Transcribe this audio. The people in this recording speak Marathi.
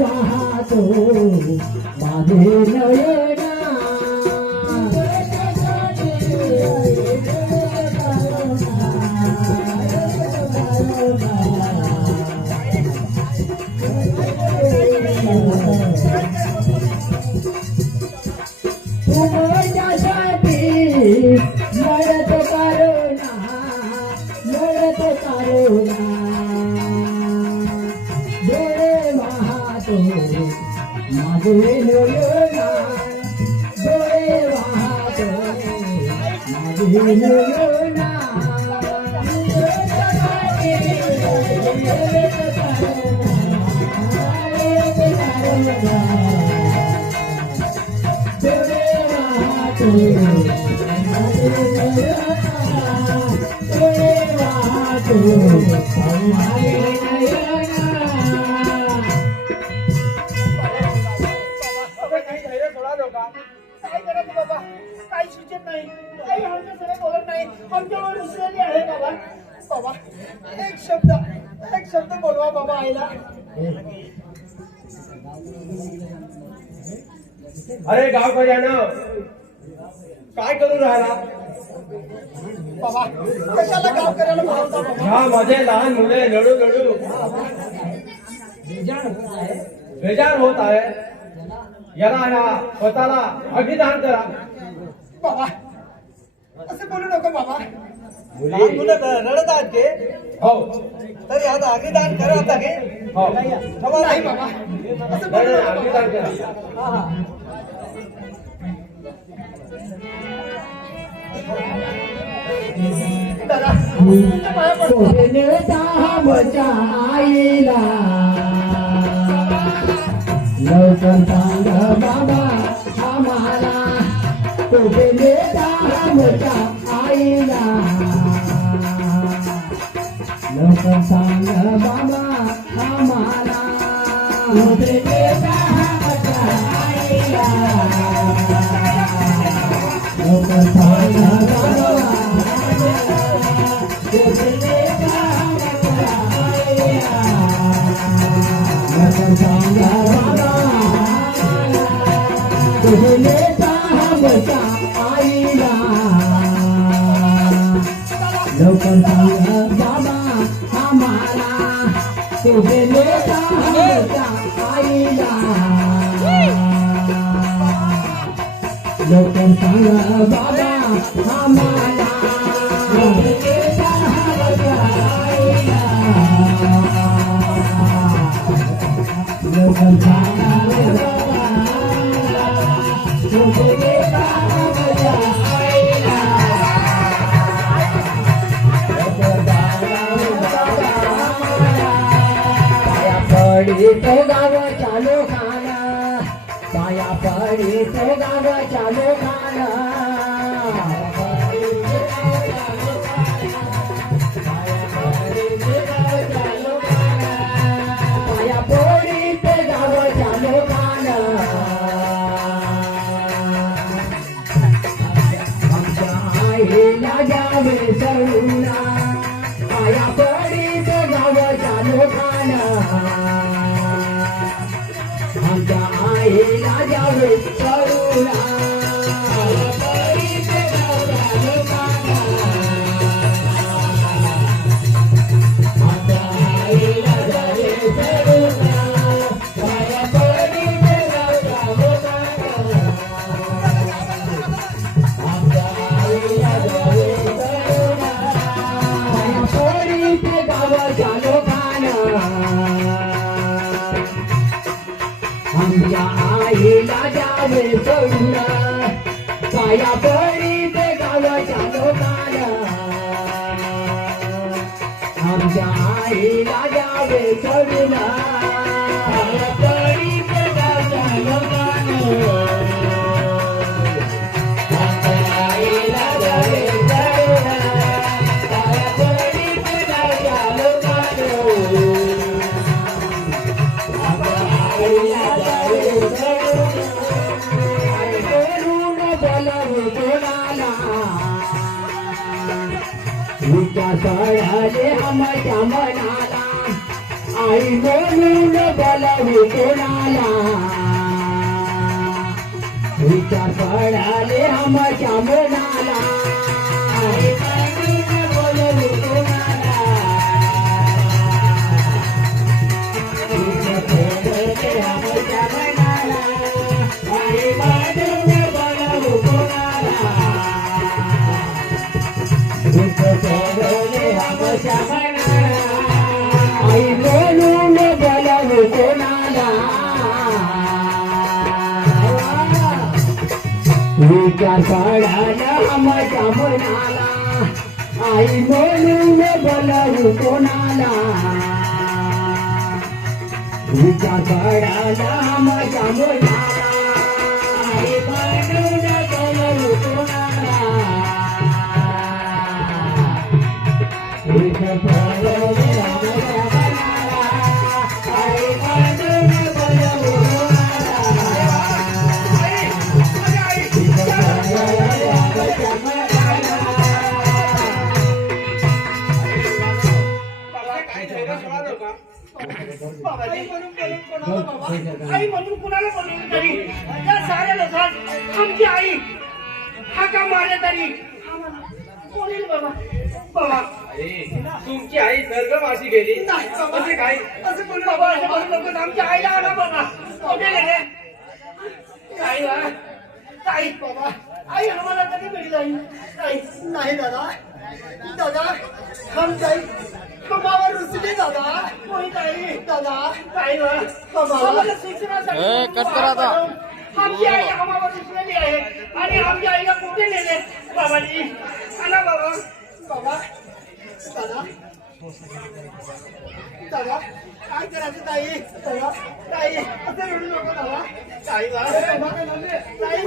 वाहतो माझे नयना तुमच्यासाठी मरत करुणा मरत करुणा डोळे वाहतो माझे नयना डोळे वाहतो माझे नयना काही सुचत नाही काही आमच्या सगळे बोलत नाही आमच्यावर विसरली आहे बाबा बाबा एक शब्द बोलवा बाबा आईला अरे गावकऱ्यानं काय करून राहिला बाबा कशाला गाव करायला बोलवता बाबा ह्या माझे लहान मुले लढू लढू बेजार होत आहे याला ह्या स्वतःला अभिदान करा बाबा असं बोलू नको बाबा मुली मुलं रडतात ते हो तरी आता अभिदान करत आहे हो नाही बाबा असं बोलू नको अभिदान बाबा. करा दादा तुमच्या पाया पडतो दामच्या आईला लवकर सांग बाबा आम्हाला तुझे दामच्या आईला लवकर सांग बाबा आम्हाला तुझे दामच्या आईला लवकर सांग बाबा लवकर सांग बाबा आम्हाला तुझे नेता आईला लवकर सांग बाबा आम्हाला तुझे नेता आईला लवकर सांग बाबा तुझे नेता आईला पडी तो गाव चालू खाना पाया पडी तो गाव चालू खाना पाया पडी तो गाव चालू खाना आमच्या आईला जावे सरुणा पाया पडी तो गाव चालू खाना आमच्या आईला जावे करुणा आमच्या आईला जावे करुणा पाया पडी ते गाव चालू खाना आमच्या आईला जावे करुणा पाया पडी ते गाव चालू खाना आमच्या आईला जावे करुणा पाया पडी ते गावाच्या लोकांना आमच्या आईला जावे करुणा पाया पडी ते गावाच्या लोकांना आमच्या आईला जावे करुणा पाया पडी ते गावाच्या लोकांना विचार आमच्या मनाला आई म्हणून बोलवू कोणाला विचार पडाले आमच्या मनाला आई म्हणून बोलवू कोणाला विचार पडाले आमच्या मनाला आई म्हणून बोलवू कोणाला विचार पडाले आमच्या मनाला आई म्हणून बोलवू कोणाला विचार पडाला आमच्या मनाला आई म्हणून बोलवू कोणाला विचार पडाला आमच्या मनाला आई म्हणून बोलवू कोणाला विचार पडाला आमच्या मनाला आई म्हणून बोलवू आई म्हणून बोलून कोणाला बाबा? आई म्हणून कुणाला बोलवलं तरी या साऱ्या लोकांत आमची आई हाका मारले तरी आम्हाला बोलेल बाबा. बाबा तुमची आई स्वर्गवासी गेली नाही बाबा. असे काय असं कोणी बाबा असं म्हणू नको. आमच्या आईला आणा बाबा. बोलेल रे आई वा ताई बाबा. आई आम्हाला कधी मिळली आई ताई नाही दादा. दादा आमच्या आई बाबावर रुसली दादा. कोणी ताई दादा ताई वा बाबा शिक्षणासाठी कट करा आता. आमची आई आम्हाला रुसलेली आहे आणि आमच्या आईला कुठे नेले बाबाजी? आणा बाबा. बाबा दादा दादा काय करायचं ताई? दादा ताई असं रडू नको दादा. ताई वा ताई